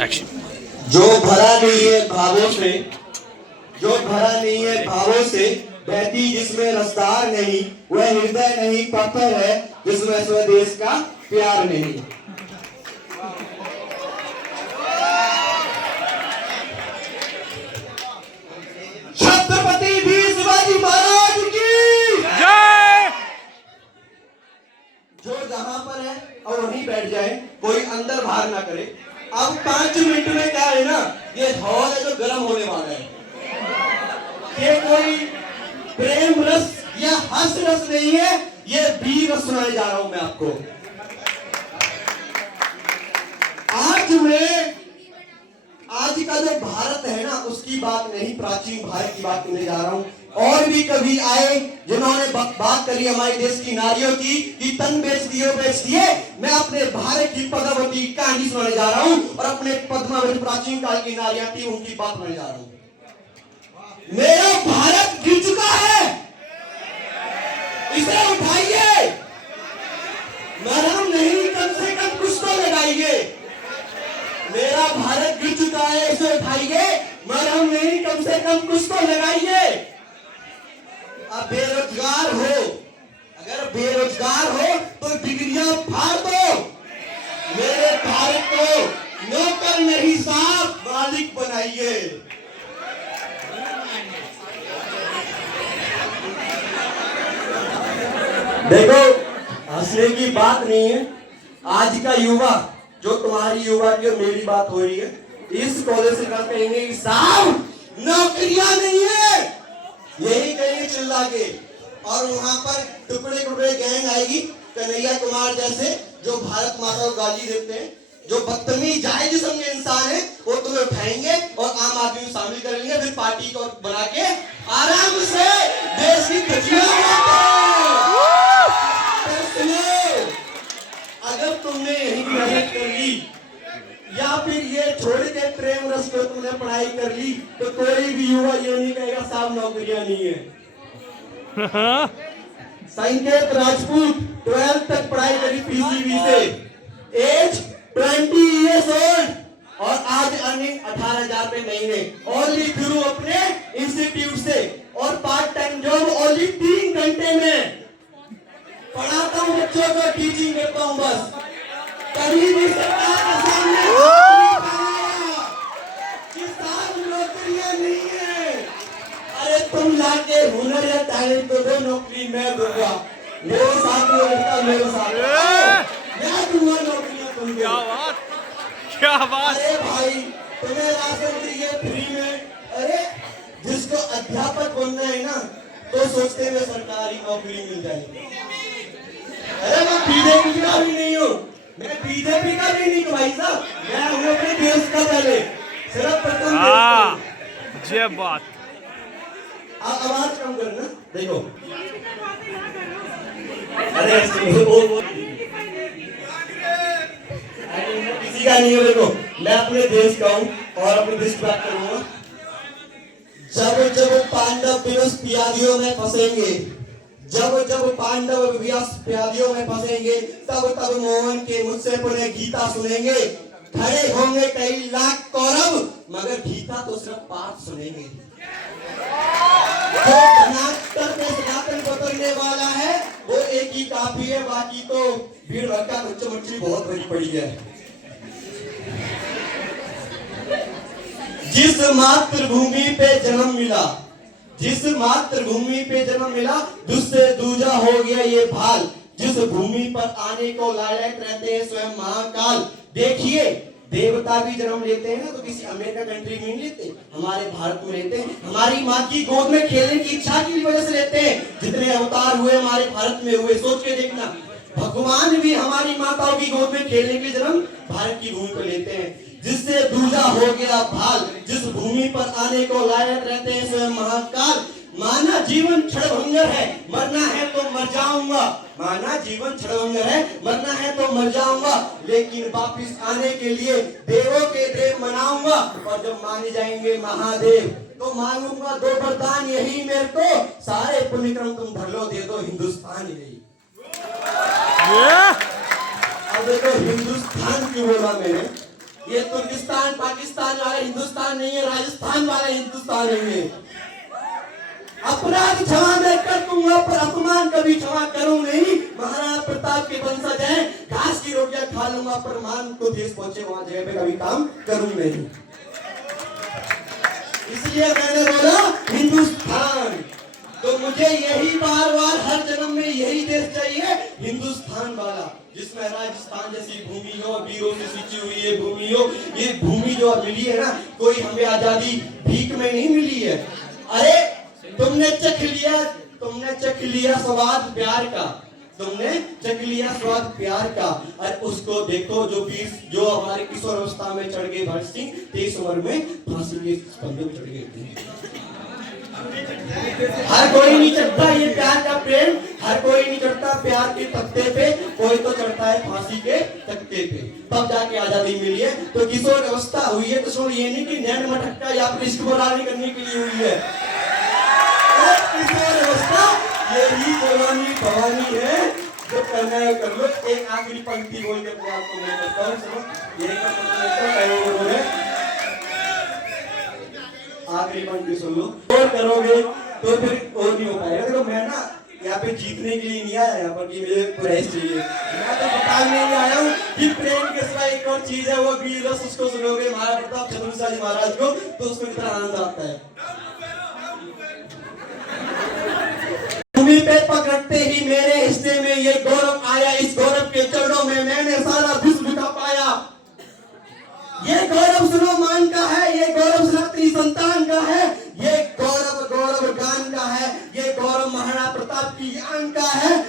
जो भरा नहीं है भावों से, जो भरा नहीं है भावों से, बहती जिसमें रसदार नहीं, वह हृदय नहीं पत्थर है जिसमें स्वदेश का प्यार नहीं। छत्रपति वीर शिवाजी महाराज की जय। जो जहां पर है और वहीं बैठ जाए, कोई अंदर बाहर ना करे। अब 5 मिनट में क्या है ना, ये हॉल है जो गर्म होने वाला है। ये कोई प्रेम रस या हर्ष रस नहीं है, ये वीर रस सुनाने जा रहा हूं मैं आपको। आज का जो भारत है ना, उसकी बात नहीं, प्राचीन भारत की बात करने जा रहा हूं। और भी कभी आए जिन्होंने बात करी हमारे देश की नारियों की कि तन बेच दिए। मैं अपने भारत की पद्मावती की कहानी सुनाने जा रहा हूं और अपने पद्मावती प्राचीन काल की नारियां थी, उनकी बात सुनाने जा रहा हूं। मेरा भारत गिर चुका है, इसे उठाइए। मरहम नहीं, कम से कम कुछ तो लगाइए। मेरा भारत गिर चुका है, इसे उठाइए। मरहम नहीं, कम से कम कुछ तो लगाइए। अब बेरोजगार हो, अगर बेरोजगार हो तो डिग्रियां फाड़ दो। मेरे भारत को नौकर नहीं साहब मालिक बनाइए। देखो, हंसने की बात नहीं है। आज का युवा, जो तुम्हारी युवा की और मेरी बात हो रही है, इस कॉलेज से कहेंगे कि साहब नौकरियां नहीं है, यही कहेंगे चिल्ला के। और वहां पर टुकड़े गैंग आएगी, कन्हैया कुमार जैसे, जो भारत माता को गाली देते हैं, जो बदतमीज जायज किस्म के इंसान है, वो तुम्हें उठाएंगे और आम आदमी में शामिल कर लेंगे। फिर पार्टी को बना के आराम से देश की अगर तुमने यही मेहनत कर ली या फिर ये छोड़ के प्रेम रस को तुमने पढ़ाई कर ली, तो कोई भी युवा ये नहीं कहेगा साहब नौकरियां नहीं है। संकेत राजपूत 12th तक पढ़ाई करी पीसीबी से, एज 20 years old, और आज अर्निंग 18,000 रुपए महीने, ओनली थ्रू अपने इंस्टीट्यूट से। और पार्ट टाइम जॉब ओनली 3 घंटे में पढ़ाता हूँ बच्चों को, टीचिंग करता हूँ बस। कभी भी सरकार के सामने नौकरियां नहीं है। अरे तुम जाके हुनर या टैलेंट तो दो, नौकरी मैं दूंगा। मेरे साथ मेरे साथ मैं दूंगा नौकरियां तुमको। क्या बात, क्या बात। अरे भाई, तुम्हें राशन चाहिए फ्री में। अरे जिसको अध्यापक बनना है ना, तो सोचते हुए सरकारी नौकरी मिल जाएगी। अरे मैं बीजेपी का भी नहीं हूँ, मैं बीजेपी का भी नहीं हूँ भाई साहब, मैं हूँ अपने देश का पहले, सिर्फ प्रथम देश। ये बात। आवाज कम करना, देखो। अरे किसी का नहीं है, देखो मैं अपने देश का हूँ और अपने देश की बात करूंगा। जब जब पांडव पियुष प्यादियों में फंसेंगे, जब पांडव प्यादियों में फंसेंगे, तब तब मोहन के मुझसे पुनः गीता सुनेंगे। खड़े होंगे कई लाख कौरव, मगर गीता तो सिर्फ पाठ सुनेंगे। जो सनातन को करने वाला है वो एक ही काफी है, बाकी तो भीड़ भड़का मच्छी बहुत बड़ी पड़ी है। जिस मातृभूमि पे जन्म मिला, जिस मातृभूमि पे जन्म मिला, दूसरे दूजा हो गया ये भाल। जिस भूमि पर आने को लायक रहते हैं स्वयं महाकाल। देखिए, देवता भी जन्म लेते हैं ना, तो किसी अमेरिका कंट्री में नहीं लेते, हमारे भारत में लेते हैं। हमारी माँ की गोद में खेलने की इच्छा की वजह से लेते हैं। जितने अवतार हुए हमारे भारत में हुए, सोच के देखना। भगवान भी हमारी माताओं की गोद में खेलने के लिए जन्म भारत की भूमि पर लेते हैं। जिससे दूजा हो गया भाल, जिस भूमि पर आने को लायक रहते हैं स्वयं महाकाल। माना जीवन क्षणभंगुर है, मरना है तो मर जाऊंगा। माना जीवन क्षणभंगुर है, मरना है तो मर जाऊंगा, लेकिन वापिस आने के लिए देवों के देव मनाऊंगा। और जब माने जाएंगे महादेव, तो मांगूंगा 2 वरदान यही मेरे को, सारे पुण्य क्रम तुम धर लो, दे दो हिंदुस्तान यही। अब देखो हिंदुस्तान क्यों बोला मैंने, ये तुर्किस्तान पाकिस्तान वाला हिंदुस्तान नहीं है, राजस्थान वाला हिंदुस्तान नहीं है। अपराध क्षमा मैं कर दूंगा पर अपमान कभी क्षमा करूं नहीं। महाराणा प्रताप के वंशज हैं, घास की रोटियां खा लूंगा पर मान को ठेस पहुंचे वहां जगह पे कभी काम करूं नहीं। इसलिए मैंने बोला हिंदुस्तान। तो मुझे यही बार बार हर जन्म में यही देश चाहिए, हिंदुस्तान वाला, जिसमें राजस्थान जैसी भूमि हो, वीरों से सिंची हुई ये भूमि हो। ये भूमि जो मिली है ना, कोई हमें आजादी भीख में नहीं मिली है। अरे तुमने चख लिया स्वाद प्यार का, तुमने चख लिया स्वाद प्यार का। और उसको देखो जो हमारे किशोर अवस्था में चढ़ गए भगत सिंह, 23 उम्र में फांसी के फंदे में चढ़ गए थे। हर कोई नहीं चढ़ता ये प्यार का प्रेम, हर कोई नहीं चढ़ता प्यार के तख्ते पे, कोई तो चढ़ता है फांसी के तख्ते पे, तब जाके आजादी मिली है। तो किशोर अवस्था हुई है तो सुन, ये नहीं कि नैन मटक्का या फिर इश्क बराबरी करने के लिए हुई है। किशोर अवस्था यही जवानी भवानी है, जो करना है कर लो। एक आखिरी पंक्ति बोल के मैं आपको मैं करता हूँ, सुनो यही आखिरी पंक्ति सुन लो। और करोगे तो फिर और नहीं हो पाएगा। देखो मैं ना यहाँ पे जीतने के लिए नहीं आया, यहाँ पर कि मुझे प्राइज चाहिए। मैं तो बताने नहीं आया हूँ कि प्रेम के सिवाय एक और चीज है, वो वीर रस। उसको सुनोगे महाराणा प्रताप चंद्रशेखर जी महाराज को, तो उसको इतना आनंद आता है। भूमि पे पकड़ते ही मेरे हिस्से में ये गौरव आया, इस गौरव के चरणों में मैंने सारा विश्व का पाया। ये गौरव सुलोमान का है, ये गौरव क्षत्रिय संतान का है, ये गौरव गान का है, ये गौरव महाराणा प्रताप की आन का है।